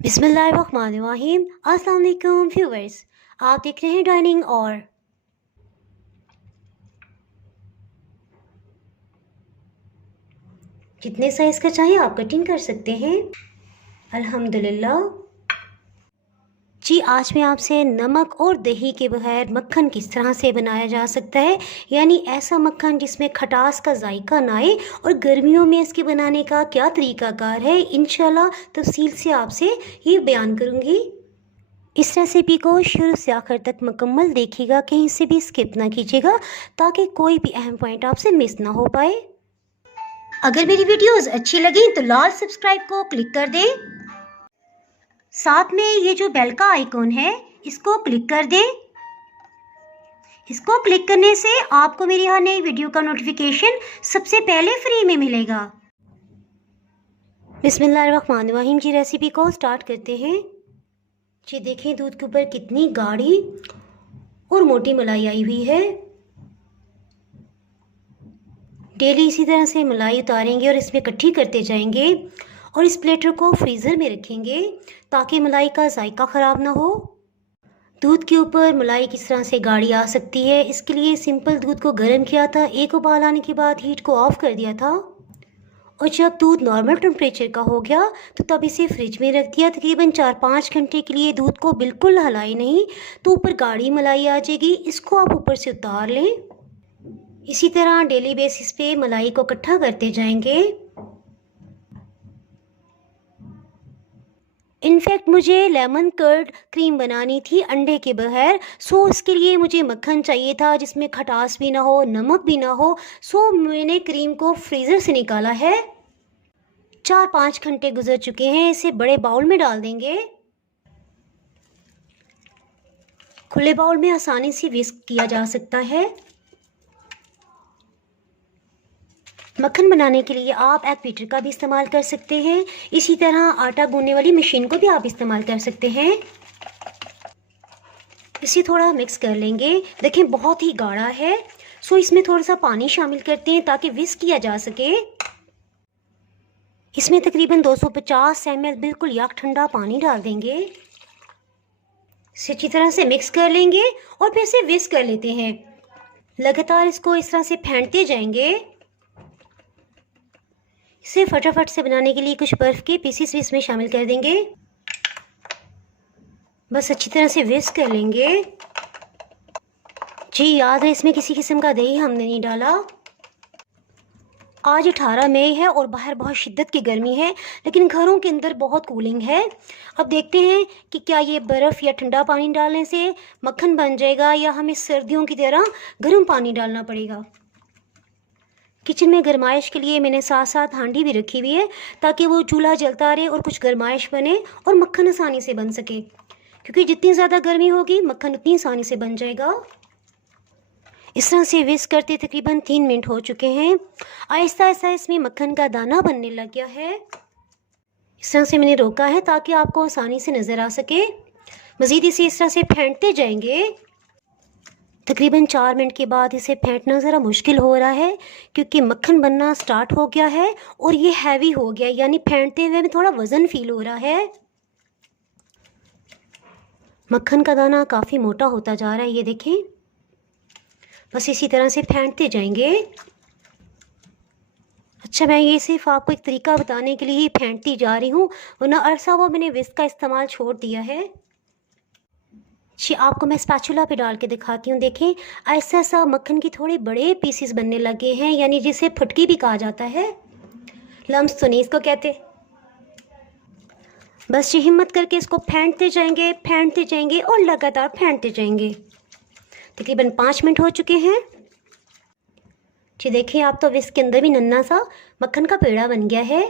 बिस्मिल्लाहिर्रहमानिर्रहीम। अस्सलाम वालेकुम व्यूअर्स, आप देख रहे हैं डाइनिंग और जितने साइज़ का चाहिए आप कटिंग कर सकते हैं। अल्हम्दुलिल्लाह। जी, आज मैं आपसे नमक और दही के बगैर मक्खन किस तरह से बनाया जा सकता है, यानी ऐसा मक्खन जिसमें खटास का जायका ना आए और गर्मियों में इसके बनाने का क्या तरीक़ाकार है, इंशाल्लाह तफ़सील से आपसे ये बयान करूँगी। इस रेसिपी को शुरू से आखिर तक मुकम्मल देखिएगा, कहीं से भी स्किप ना कीजिएगा ताकि कोई भी अहम पॉइंट आपसे मिस ना हो पाए। अगर मेरी वीडियोस अच्छी लगी तो लाल सब्सक्राइब को क्लिक कर दें। साथ में ये जो बेल का आइकॉन है इसको क्लिक कर दें। इसको क्लिक करने से आपको मेरी हर नई वीडियो का नोटिफिकेशन सबसे पहले फ्री में मिलेगा। बिस्मिल्लाहिर्रहमानिर्रहीम। जी, रेसिपी को स्टार्ट करते हैं। जी देखें, दूध के ऊपर कितनी गाढ़ी और मोटी मलाई आई हुई है। डेली इसी तरह से मलाई उतारेंगे और इसमें इकट्ठी करते जाएंगे और इस प्लेटर को फ्रीज़र में रखेंगे ताकि मलाई का जायका ख़राब ना हो। दूध के ऊपर मलाई किस तरह से गाढ़ी आ सकती है, इसके लिए सिंपल दूध को गर्म किया था, एक उबाल आने के बाद हीट को ऑफ कर दिया था और जब दूध नॉर्मल टेम्परेचर का हो गया तो तब इसे फ्रिज में रख दिया। तकरीबन 4-5 घंटे के लिए दूध को बिल्कुल हलाए नहीं तो ऊपर गाढ़ी मलाई आ जाएगी, इसको आप ऊपर से उतार लें। इसी तरह डेली बेसिस पे मलाई को इकट्ठा करते जाएंगे। इनफैक्ट मुझे लेमन कर्ड क्रीम बनानी थी अंडे के बगैर, सो इसके लिए मुझे मक्खन चाहिए था जिसमें खटास भी ना हो, नमक भी ना हो। सो मैंने क्रीम को फ्रीज़र से निकाला है। 4-5 घंटे गुजर चुके हैं। इसे बड़े बाउल में डाल देंगे। खुले बाउल में आसानी से विस्क किया जा सकता है। मक्खन बनाने के लिए आप एग बीटर का भी इस्तेमाल कर सकते हैं। इसी तरह आटा गूंदने वाली मशीन को भी आप इस्तेमाल कर सकते हैं। इसे थोड़ा मिक्स कर लेंगे। देखें बहुत ही गाढ़ा है, सो इसमें थोड़ा सा पानी शामिल करते हैं ताकि विस्क किया जा सके। इसमें तकरीबन 250 ml बिल्कुल याक ठंडा पानी डाल देंगे। इसे अच्छी तरह से मिक्स कर लेंगे और फिर से विस्क कर लेते हैं। लगातार इसको इस तरह से फेंटते जाएंगे। इसे फटाफट से बनाने के लिए कुछ बर्फ़ के पीसेस भी इसमें शामिल कर देंगे। बस अच्छी तरह से विस्क कर लेंगे। जी याद है, इसमें किसी किस्म का दही हमने नहीं डाला। आज 18 मई है और बाहर बहुत शिद्दत की गर्मी है, लेकिन घरों के अंदर बहुत कूलिंग है। अब देखते हैं कि क्या ये बर्फ़ या ठंडा पानी डालने से मक्खन बन जाएगा या हमें सर्दियों की तरह गर्म पानी डालना पड़ेगा। किचन में गरमाइश के लिए मैंने साथ साथ हांडी भी रखी हुई है ताकि वो चूल्हा जलता रहे और कुछ गरमाइश बने और मक्खन आसानी से बन सके, क्योंकि जितनी ज़्यादा गर्मी होगी मक्खन उतनी आसानी से बन जाएगा। इस तरह से विस्क करते तकरीबन 3 मिनट हो चुके हैं। आहिस्ता आहिस्ता इसमें मक्खन का दाना बनने लग गया है। इस तरह से मैंने रोका है ताकि आपको आसानी से नज़र आ सके। मज़ीद इसे इस तरह से फेंटते जाएंगे। तकरीबन 4 मिनट के बाद इसे फेंटना ज़रा मुश्किल हो रहा है क्योंकि मक्खन बनना स्टार्ट हो गया है और ये हैवी हो गया, यानी फेंटते हुए में थोड़ा वज़न फील हो रहा है। मक्खन का दाना काफ़ी मोटा होता जा रहा है, ये देखें। बस इसी तरह से फेंटते जाएंगे। अच्छा, मैं ये सिर्फ आपको एक तरीका बताने के लिए ही फेंटती जा रही हूँ, वरना अरसा वो मैंने विस्क का इस्तेमाल छोड़ दिया है। जी, आपको मैं स्पैचुला पे डाल के दिखाती हूँ। देखें, ऐसा ऐसा मक्खन के थोड़े बड़े पीसेस बनने लगे हैं, यानी जिसे फुटकी भी कहा जाता है। लम्स तो नहीं इसको कहते। बस ये हिम्मत करके इसको फेंटते जाएंगे और लगातार फेंटते जाएंगे। तकरीबन 5 मिनट हो चुके हैं। जी देखिए, आप तो विस्क के अंदर भी नन्हा सा मक्खन का पेड़ा बन गया है।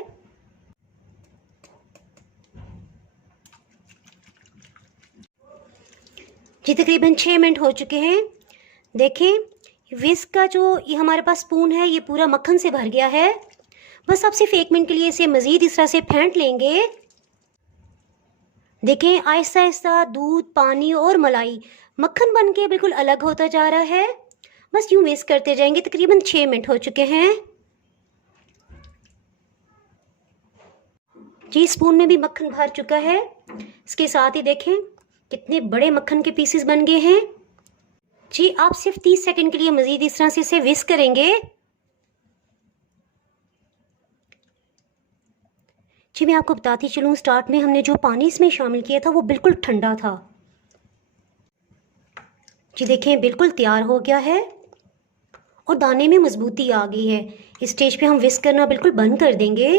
जी तकरीबन 6 मिनट हो चुके हैं। देखें, विस्क का जो ये हमारे पास स्पून है ये पूरा मक्खन से भर गया है। बस अब सिर्फ 1 मिनट के लिए इसे मज़ीद इस तरह से फेंट लेंगे। देखें, आहिस्ता आहिस्ता दूध, पानी और मलाई मक्खन बन के बिल्कुल अलग होता जा रहा है। बस यूँ विस्क करते जाएंगे। तकरीबन 6 मिनट हो चुके हैं। जी, स्पून में भी मक्खन भर चुका है। इसके साथ ही देखें कितने बड़े मक्खन के पीसेस बन गए हैं। जी आप सिर्फ 30 सेकंड के लिए मज़ीद इस तरह से इसे विस्क करेंगे। जी मैं आपको बताती चलूँ, स्टार्ट में हमने जो पानी इसमें शामिल किया था वो बिल्कुल ठंडा था। जी देखें बिल्कुल तैयार हो गया है और दाने में मजबूती आ गई है। इस स्टेज पे हम विस्क करना बिल्कुल बंद कर देंगे,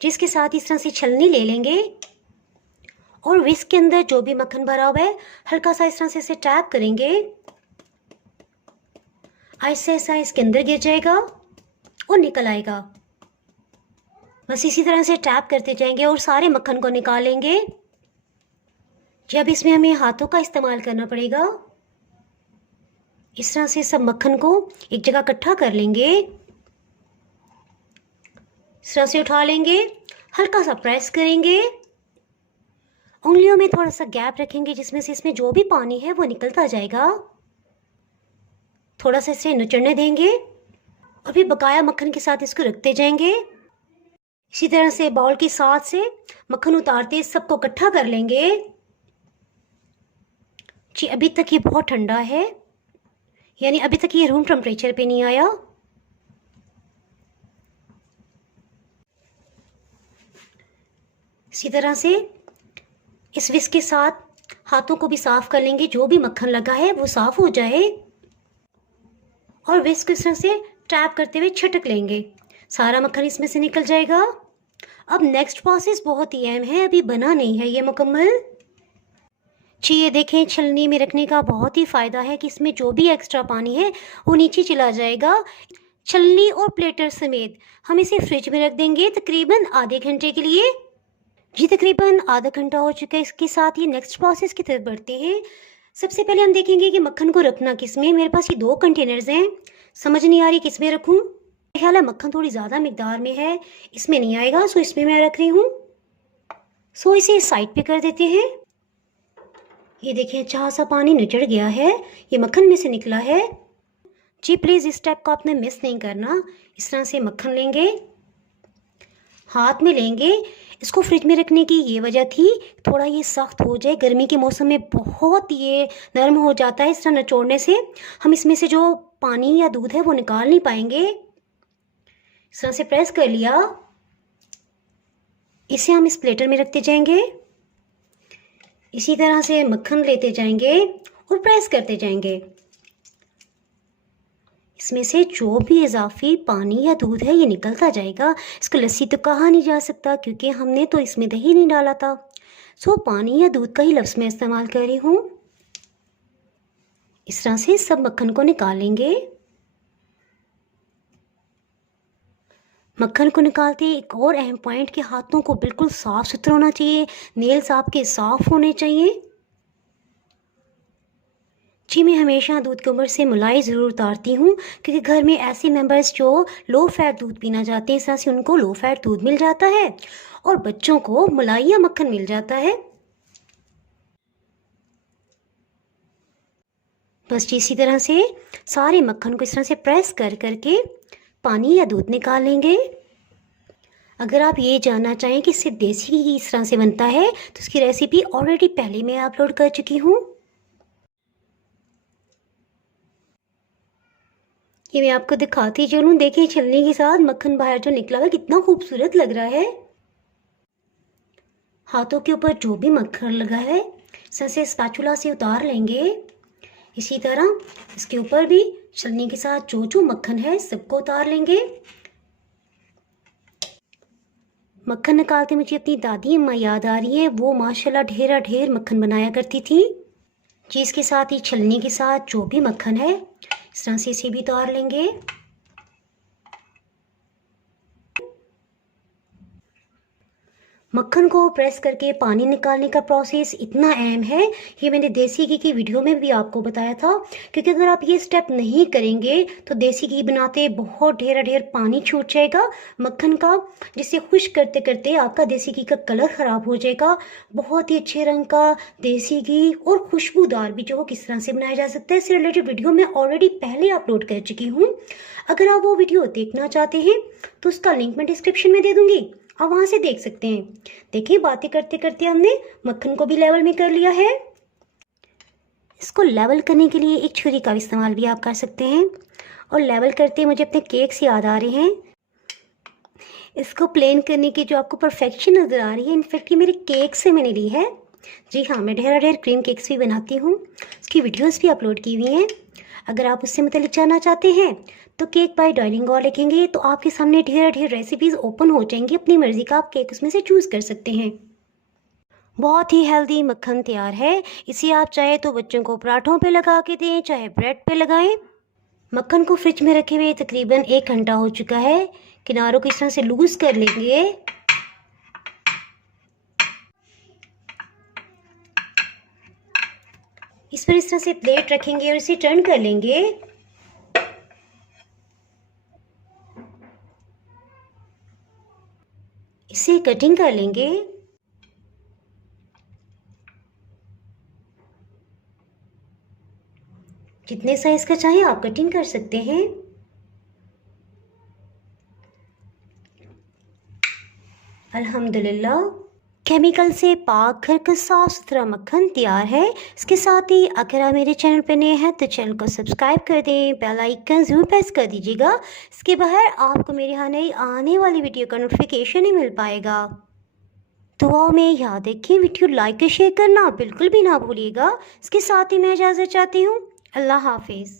जिसके साथ इस तरह से छलनी ले लेंगे और विस्क के अंदर जो भी मक्खन भरा हुआ है हल्का सा इस तरह से इसे टैप करेंगे। ऐसा ऐसा इसके अंदर गिर जाएगा और निकल आएगा। बस इसी तरह से टैप करते जाएंगे और सारे मक्खन को निकालेंगे। जब इसमें हमें हाथों का इस्तेमाल करना पड़ेगा। इस तरह से सब मक्खन को एक जगह इकट्ठा कर लेंगे। इस तरह से उठा लेंगे, हल्का सा प्रेस करेंगे, उंगलियों में थोड़ा सा गैप रखेंगे जिसमें से इसमें जो भी पानी है वो निकलता जाएगा। थोड़ा सा इसे नुचड़ने देंगे और फिर बकाया मक्खन के साथ इसको रखते जाएंगे। इसी तरह से बाउल के साथ से मक्खन उतारते सबको इकट्ठा कर लेंगे। जी अभी तक ये बहुत ठंडा है, यानी अभी तक ये रूम टेम्परेचर पे नहीं आया। इसी तरह से इस विस्क के साथ हाथों को भी साफ कर लेंगे, जो भी मक्खन लगा है वो साफ हो जाए और विस्क इस तरह से टैप करते हुए छिटक लेंगे, सारा मक्खन इसमें से निकल जाएगा। अब नेक्स्ट प्रोसेस बहुत ही अहम है, अभी बना नहीं है ये मुकम्मल। जी ये देखें छलनी में रखने का बहुत ही फ़ायदा है कि इसमें जो भी एक्स्ट्रा पानी है वो नीचे चला जाएगा। छलनी और प्लेटर समेत हम इसे फ्रिज में रख देंगे तकरीबन आधे घंटे के लिए। जी तकरीबन आधा घंटा हो चुका है। इसके साथ ही नेक्स्ट प्रोसेस की तरफ बढ़ते हैं। सबसे पहले हम देखेंगे कि मक्खन को रखना किस में। मेरे पास ये 2 कंटेनर्स हैं, समझ नहीं आ रही किस में रखूँ। मेरा ख्याल है मक्खन थोड़ी ज़्यादा मिकदार में है, इसमें नहीं आएगा, सो इसमें मैं रख रही हूँ। सो इसे साइड पे कर देते हैं। ये देखिए अच्छा सा पानी निचड़ गया है, ये मक्खन में से निकला है। जी प्लीज़ इस स्टेप को आपने मिस नहीं करना। इस तरह से मक्खन लेंगे, हाथ में लेंगे। इसको फ्रिज में रखने की ये वजह थी थोड़ा ये सख्त हो जाए, गर्मी के मौसम में बहुत ये नरम हो जाता है। इस तरह निचोड़ने से हम इसमें से जो पानी या दूध है वो निकाल नहीं पाएंगे। इस तरह से प्रेस कर लिया, इसे हम इस प्लेटर में रखते जाएंगे। इसी तरह से मक्खन लेते जाएंगे और प्रेस करते जाएंगे। इसमें से जो भी इजाफी पानी या दूध है ये निकलता जाएगा। इसको लस्सी तो कहा नहीं जा सकता क्योंकि हमने तो इसमें दही नहीं डाला था। सो पानी या दूध का ही लफ्ज़ मैं इस्तेमाल कर रही हूँ। इस तरह से सब मक्खन को निकालेंगे। मक्खन को निकालते एक और अहम पॉइंट कि हाथों को बिल्कुल साफ़ सुथरा होना चाहिए, नेल्स आपके साफ़ होने चाहिए। जी मैं हमेशा दूध के ऊपर से मलाई ज़रूर उतारती हूँ क्योंकि घर में ऐसे मेंबर्स जो लो फैट दूध पीना चाहते हैं, इस तरह से उनको लो फैट दूध मिल जाता है और बच्चों को मलाई या मक्खन मिल जाता है। बस इसी तरह से सारे मक्खन को इस तरह से प्रेस कर करके पानी या दूध निकाल लेंगे। अगर आप ये जानना चाहें कि सिर्फ देसी घी इस तरह से बनता है तो उसकी रेसिपी ऑलरेडी पहले मैं अपलोड कर चुकी हूँ। ये मैं आपको दिखाती चलूँ। देखिए छलनी के साथ मक्खन बाहर जो निकला हुआ कितना खूबसूरत लग रहा है। हाथों के ऊपर जो भी मक्खन लगा है इसे स्पैचुला से उतार लेंगे। इसी तरह इसके ऊपर भी छलनी के साथ जो जो मक्खन है सबको उतार लेंगे। मक्खन निकालते मुझे अपनी दादी अम्मा याद आ रही है, वो माशाल्लाह ढेरा ढेर मक्खन बनाया करती थी। जी इसके साथ ही छलनी के साथ जो भी मक्खन है इस तरह से इसे भी उतार लेंगे। मक्खन को प्रेस करके पानी निकालने का प्रोसेस इतना अहम है, ये मैंने देसी घी की वीडियो में भी आपको बताया था। क्योंकि अगर आप ये स्टेप नहीं करेंगे तो देसी घी बनाते बहुत ढेर ढेर पानी छूट जाएगा मक्खन का, जिससे खुश्क करते करते आपका देसी घी का कलर ख़राब हो जाएगा। बहुत ही अच्छे रंग का देसी घी और खुशबूदार भी जो किस तरह से बनाया जा सकता है, इससे रिलेटेड वीडियो मैं ऑलरेडी पहले अपलोड कर चुकी हूँ। अगर आप वो वीडियो देखना चाहते हैं तो उसका लिंक मैं डिस्क्रिप्शन में दे दूँगी, आप वहाँ से देख सकते हैं। देखिए बातें करते करते हमने मक्खन को भी लेवल में कर लिया है। इसको लेवल करने के लिए एक छुरी का इस्तेमाल भी आप कर सकते हैं। और लेवल करते मुझे अपने केक्स याद आ रहे हैं। इसको प्लेन करने की जो आपको परफेक्शन नज़र आ रही है, इनफैक्ट ये मेरे केक से मैंने ली है। जी हाँ, मैं ढेर ढेर क्रीम केक्स भी बनाती हूँ, उसकी वीडियोस भी अपलोड की हुई हैं। अगर आप उससे मतलब जानना चाहते हैं तो केक बाय डार्लिंग और लिखेंगे तो आपके सामने ढेर ढेर रेसिपीज़ ओपन हो जाएंगी। अपनी मर्ज़ी का आप केक उसमें से चूज़ कर सकते हैं। बहुत ही हेल्दी मक्खन तैयार है। इसे आप चाहे तो बच्चों को पराठों पे लगा के दें, चाहे ब्रेड पे लगाएं। मक्खन को फ्रिज में रखे हुए तकरीबन 1 घंटा हो चुका है। किनारों को इस तरह से लूज कर लेंगे। इस पर इस तरह से प्लेट रखेंगे और इसे टर्न कर लेंगे। इसे कटिंग कर लेंगे। जितने साइज का चाहे आप कटिंग कर सकते हैं। अल्हम्दुलिल्लाह, केमिकल से पाक घर का साफ सुथरा मक्खन तैयार है। इसके साथ ही अगर आप मेरे चैनल पर नए हैं तो चैनल को सब्सक्राइब कर दें, बेल आइकन ज़रूर प्रेस कर दीजिएगा। इसके बाहर आपको मेरे यहाँ नई आने वाली वीडियो का नोटिफिकेशन ही मिल पाएगा। दुआओं में याद रखें, वीडियो लाइक और शेयर करना बिल्कुल भी ना भूलिएगा। इसके साथ ही मैं इजाज़त चाहती हूँ। अल्लाह हाफिज़।